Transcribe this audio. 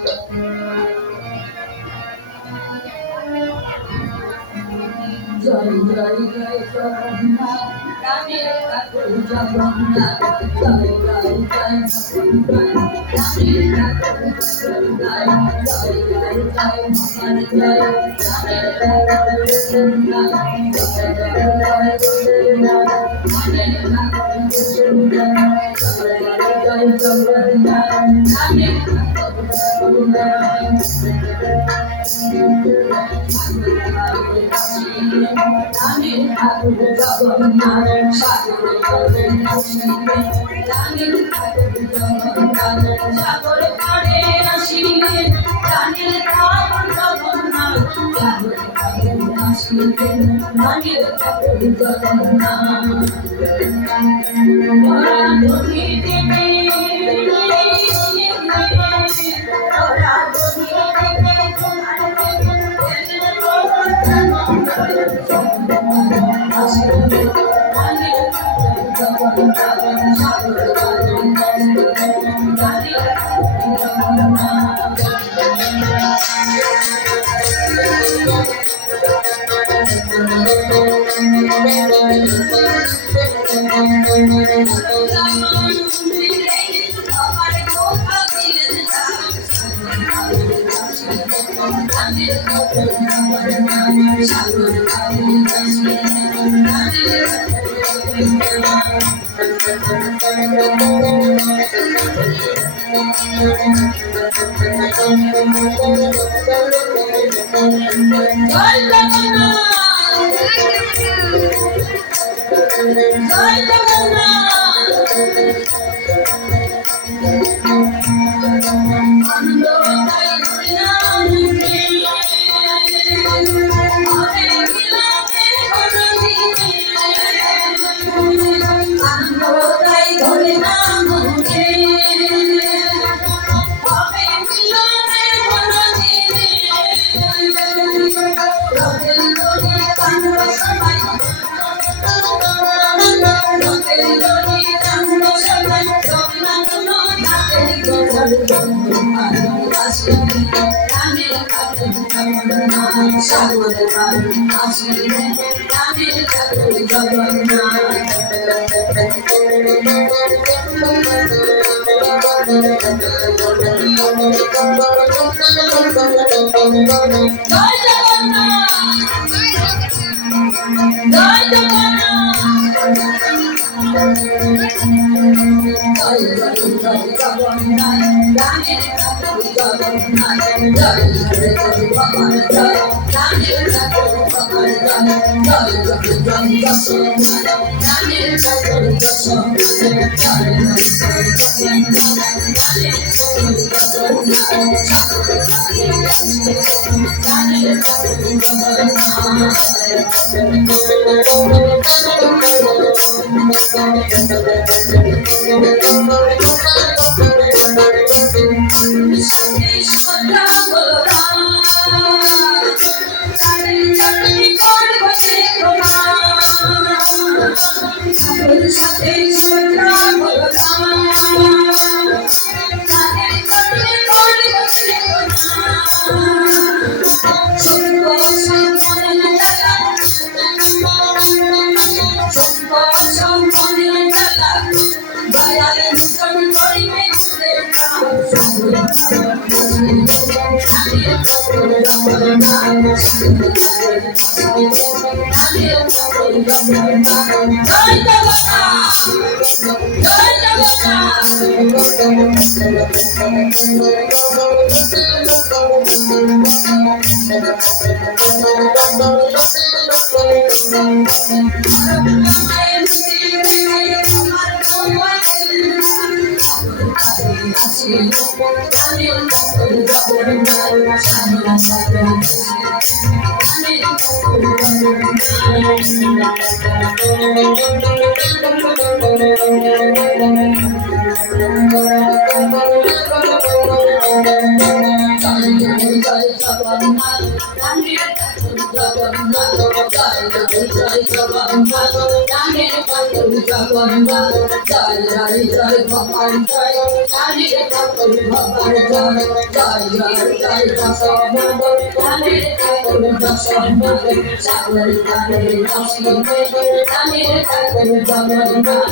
জয় জয় জয় জগন্নাথ রামের ঠাকুর জগন্নাথ জয় জয় জয় জগন্নাথ রামের ঠাকুর জগন্নাথ জয় জয় জয় মহান জয় রামের ঠাকুর জগন্নাথ জয় জয় জয় জগন্নাথ রামের ঠাকুর জগন্নাথ জয় জয় জয় জগন্নাথ রামের ঠাকুর জগন্নাথ রামের ঠাকুর জগন্নাথ সাগর পাড়ে আসিবেন রামের ঠাকুর জগন্নাথ সাগর পাড়ে আসিবেন রামের ঠাকুর জগন্নাথ সাগর পাড়ে আসিবেন রামের ঠাকুর জগন্নাথ ওরা ধনী দেবে ওরা ধনী দেবে সাগর পাড়ে আসিবেন রামের ঠাকুর জগন্নাথ জয় জগন্নাথ জয় জগন্নাথ রামের ঠাকুর জগন্নাথ জয় জয় ভগবান জয় রামের ঠাকুর ভগবান জয় জয় জয় যশোনাথ রামের ঠাকুর যশোনাথ জয় জয় জয় যশোনাথ রামের ঠাকুর যশোনাথ সাগর পাড়ে আসিবেন রামের ঠাকুর জগন্নাথ জয় জগন্নাথ রামের ঠাকুর জগন্নাথ জয় জয় জয় জগন্নাথ রামের ঠাকুর জগন্নাথ জয় জয় জয় ভগবান জয় রামের ঠাকুর ভগবান জয় জয় জয় জয় জগন্নাথ রামের ঠাকুর জগন্নাথ সকল প্রাণের নাথ রামের ঠাকুর জগন্নাথ